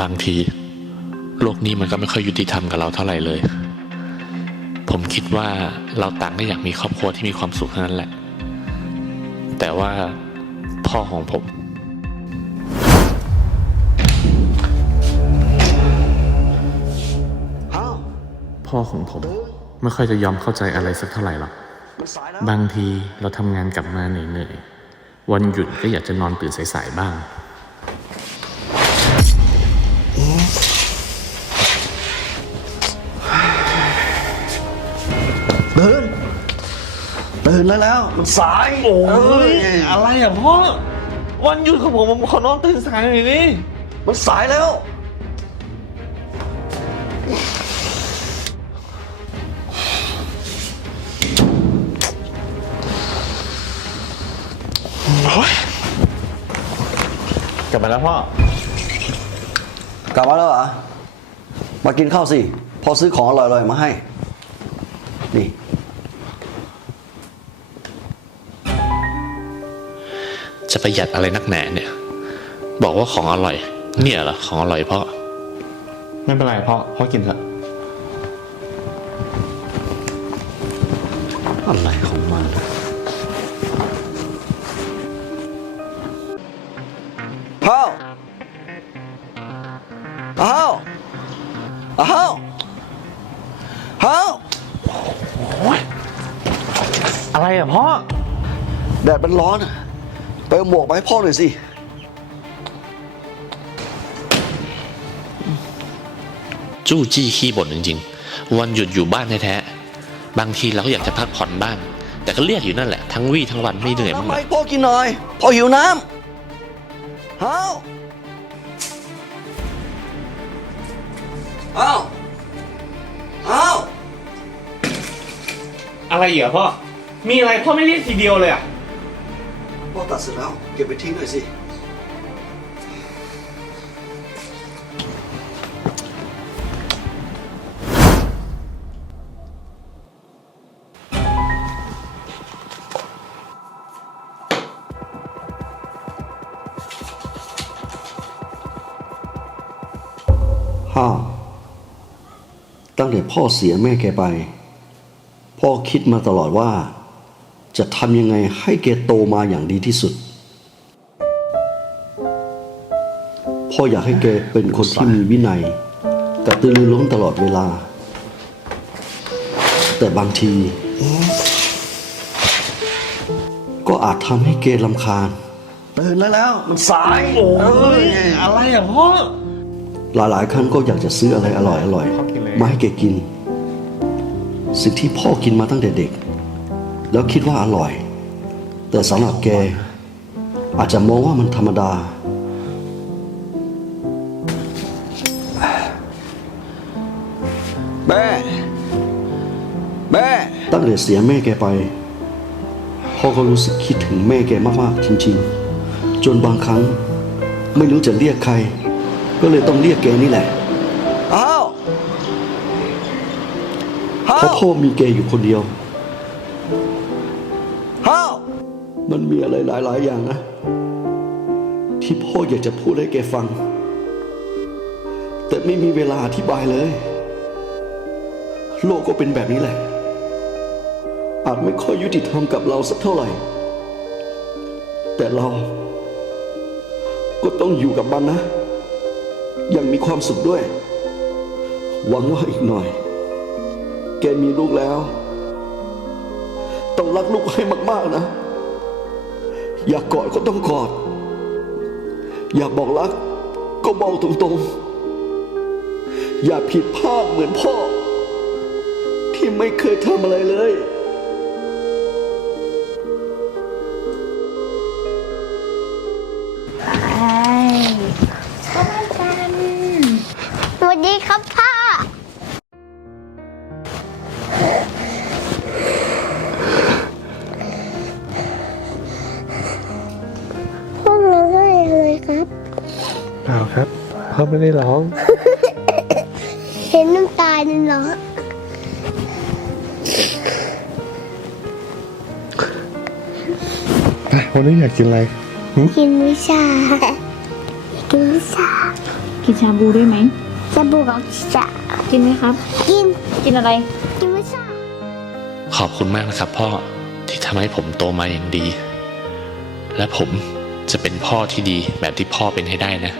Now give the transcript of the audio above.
บางที โลกนี้มันก็ไม่ค่อยยุติธรรมกับเราเท่าไหร่เลย ผมคิดว่าเราต่างก็อยากมีครอบครัวที่มีความสุขเท่านั้นแหละ แต่ว่าพ่อของผมพ่อของผมไม่ค่อยจะยอมเข้าใจอะไรสักเท่าไหร่หรอก บางทีเราทำงานกลับมาเหนื่อยๆ วันหยุดก็อยากจะนอนตื่นสายๆบ้าง ตื่นแล้วแล้ว มันสายโอ้เอ้ยอะไรอะพ่อ วันหยุดของผมผมขอนอนตื่นสายหน่อยนี่มันสายแล้ว กลับมาแล้วพ่อ กลับมาแล้วเหรอ มากินข้าวสิ พอซื้อของอร่อยๆมาให้ นี่ จะประหยัดอะไรนักหนาเนี่ย บอกว่าของอร่อย เนี่ยเหรอของอร่อยเพราะ ไม่เป็นไรพ่อพ่อกินเถอะอะไรของมันอ้าวอ้าวอ้าวอ้าวอะไรอะพ่อ แดดมันร้อนอะ ไปเอาหมวกมาให้พ่อหน่อยสิ จู้จี้ขี้บ่นจริงๆ วันหยุดอยู่บ้านแท้ๆ บางทีเราก็อยากจะพักผ่อนบ้าง แต่ก็เรียกอยู่นั่นแหละ ทั้งวี่ทั้งวันไม่เหนื่อยมั้างน้ำเหรให้อพ่อกินหน่อย พ่อหิวน้ำอ้าวอ้าวอ้าวอะไรอีกอะพ่อ มีอะไรพ่อไม่เรียกทีเดียวเลยอะ พ่อตัดเสร็จแล้ว เก็บไปทิ้งหน่อยสิ ห้า ตั้งแต่พ่อเสียแม่แกไป พ่อคิดมาตลอดว่า จะทำยังไงให้แกโตมาอย่างดีที่สุด พ่ออยากให้แกเป็นคนที่มีวินัยกระตือรือร้นตลอดเวลา แต่บางที ก็อาจทำให้แกลำคาญตื่นแล้วแล้ว มันสายโอ้ยอะไรอะพ่อหลายๆครั้งก็อยากจะซื้ออะไรอร่อยอร่อยชอบกินเลยมาให้แกกิน สิ่งที่พ่อกินมาตั้งแต่เด็ก แล้วคิดว่าอร่อย แต่สำหรับแก อาจจะมองว่ามันธรรมดา แม่ แม่ ตั้งแต่เสียแม่แกไปพ่อก็รู้สึกคิดถึงแม่แกมากๆจริงๆ จนบางครั้ง ไม่รู้จะเรียกใคร ก็เลยต้องเรียกแกนี่แหละอ้าวเพราะพ่อมีแกอยู่คนเดียว มันมีอะไรหลาย ๆ อย่างนะ ที่พ่ออยากจะพูดให้แกฟัง แต่ไม่มีเวลาอธิบายเลย โลกก็เป็นแบบนี้แหละ อาจไม่ค่อยยุติธรรมกับเราสักเท่าไหร่ แต่เรา ก็ต้องอยู่กับมันนะ ยังมีความสุขด้วย หวังว่าอีกหน่อย แกมีลูกแล้ว ต้องรักลูกให้มาก ๆ นะ อยากกอดก็ต้องกอด อยากบอกรัก ก็บอกตรงๆ อย่าผิดพลาดเหมือนพ่อ ที่ไม่เคยทำอะไรเลยเข้าบ้านกันสวัสดีครับพ่อ ปล่าครับพ่อไม่ได้ร้อง เห็นน้ำตาลเหรอวันนี้อยากกินอะไรกินวิชา กินพิซซ่ากินชาบูด้วยไหมจะบูกับพิซซ่ากินไหมครับ กิน กินอะไร กินพิซซ่าขอบคุณมากนะครับพ่อที่ทำให้ผมโตมาอย่างดี และผมจะเป็นพ่อที่ดีแบบที่พ่อเป็นให้ได้นะ